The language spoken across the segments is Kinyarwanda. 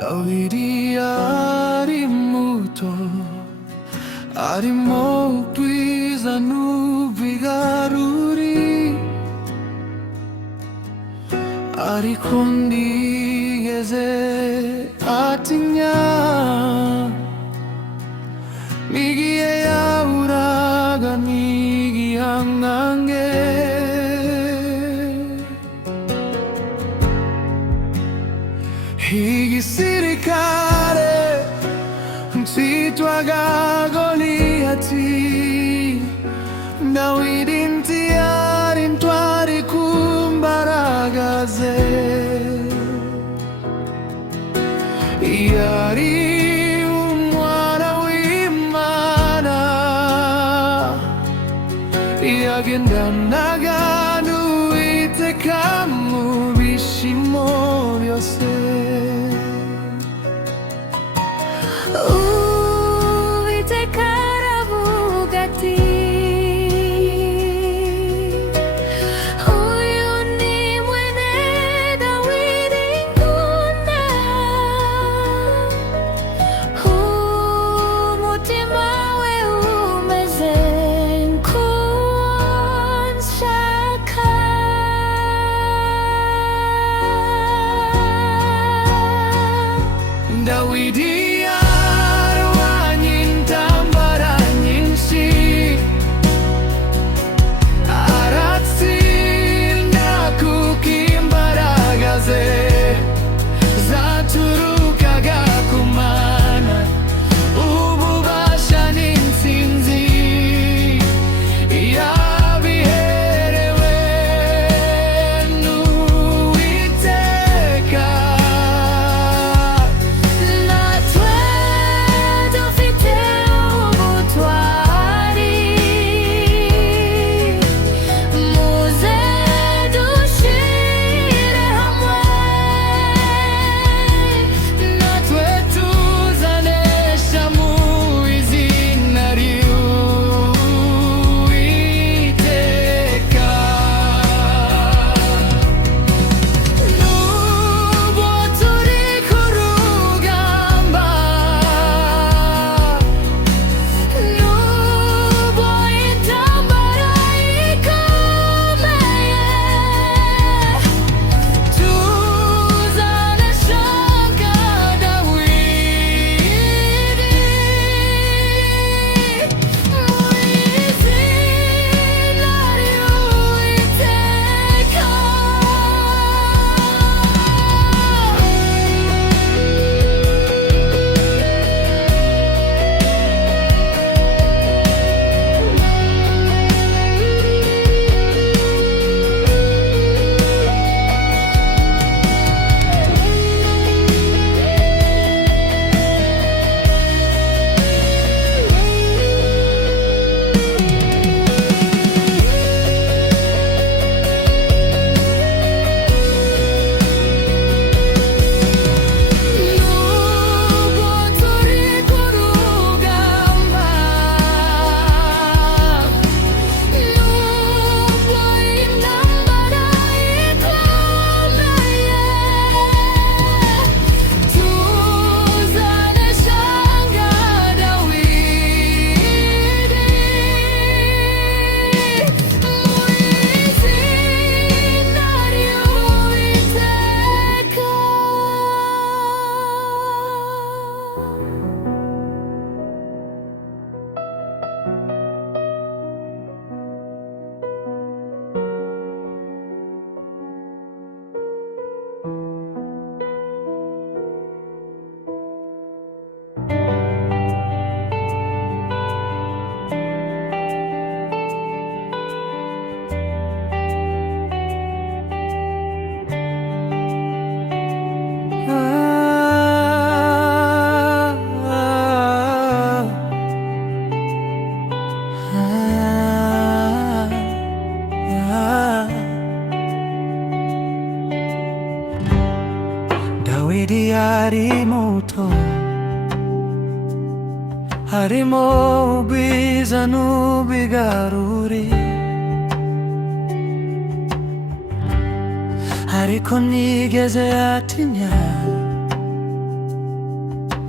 Dawidi ari muto, arimo ubwiza n'ubwigaruri, ariko ntigeze atinya n'igihe yaburaga n'igihangange. Igisirikare cyitwaga Goliyati, Dawidi ntiyari ntwari ku mbaraga ze, yari umwana w'Imana, yagendanaga n'Uwiteka mu bishimo byose. Uwiteka aravuga ati, uyu ni mwene Dawidi nkunda, umutima we umeze nk'uwanshaka. Dawidi arwanye intambara nyinshi, aratsinda kuko imbaraga ze zaturukaga ku Mana. Ububasha n'intsinzi yabiherewe n'Uwiteka. Natwe dufite ubutwari, muze dushyire hamwe, natwe tuzanesha mu izina ry'Uwiteka. Nubwo turi ku rugamba, nubwo intambara ikomeye, tuzanesha nka Dawidi mu izina ry'Uwiteka. Nubwo turi ku rugamba, nubwo intambara ikomeye, tuzanesha nka Dawidi mu izina ry'Uwiteka. Dawidi ari muto, harimo ubwiza n'ubwigaruri, ariko ntigeze atinya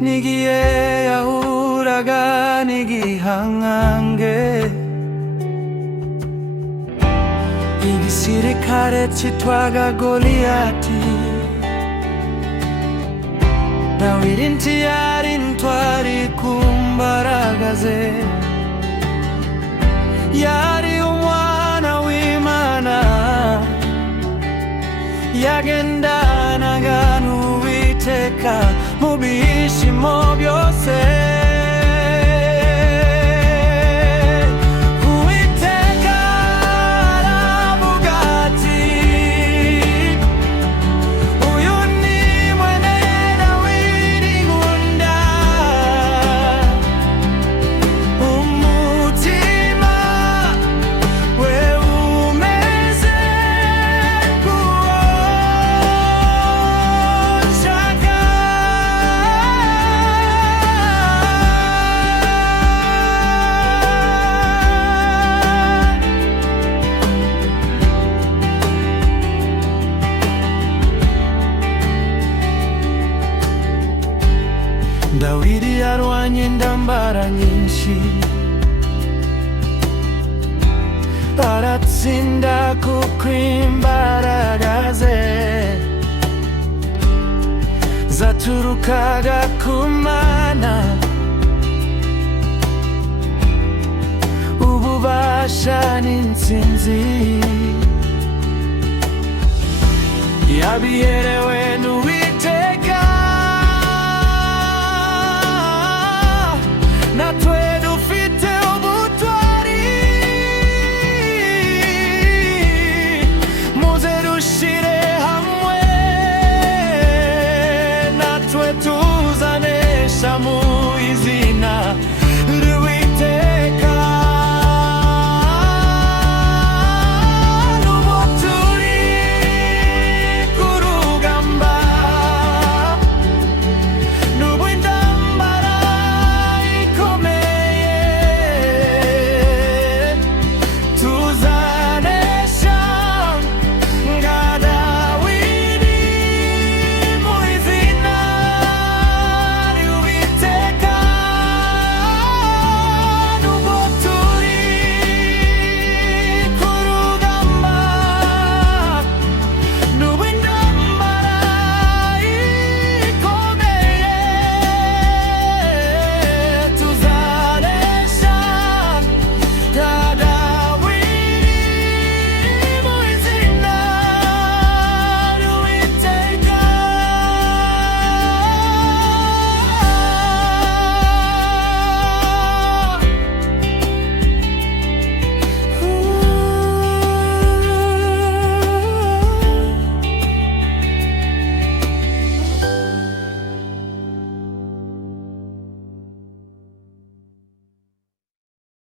n'igihe yahuraga n'igihangange, igisirikare cyitwaga Goliyati. Dawidi ntiyari ntwari ku mbaraga ze, yari umwana w'Imana, yagendanaga n'Uwiteka mu byishimo byose. Uwiteka aravuga ati, uyu ni mwene Dawidi nkunda, umutima we umeze nk'uwo nshaka. Dawidi yarwanye intambara nyinshi, aratsinda kuko imbaraga ze zaturukaga ku Mana. Ububasha n'intsinzi yabiherewe n'Uwiteka, natwe dufite ubutwari, muze dushire hamwe, natwe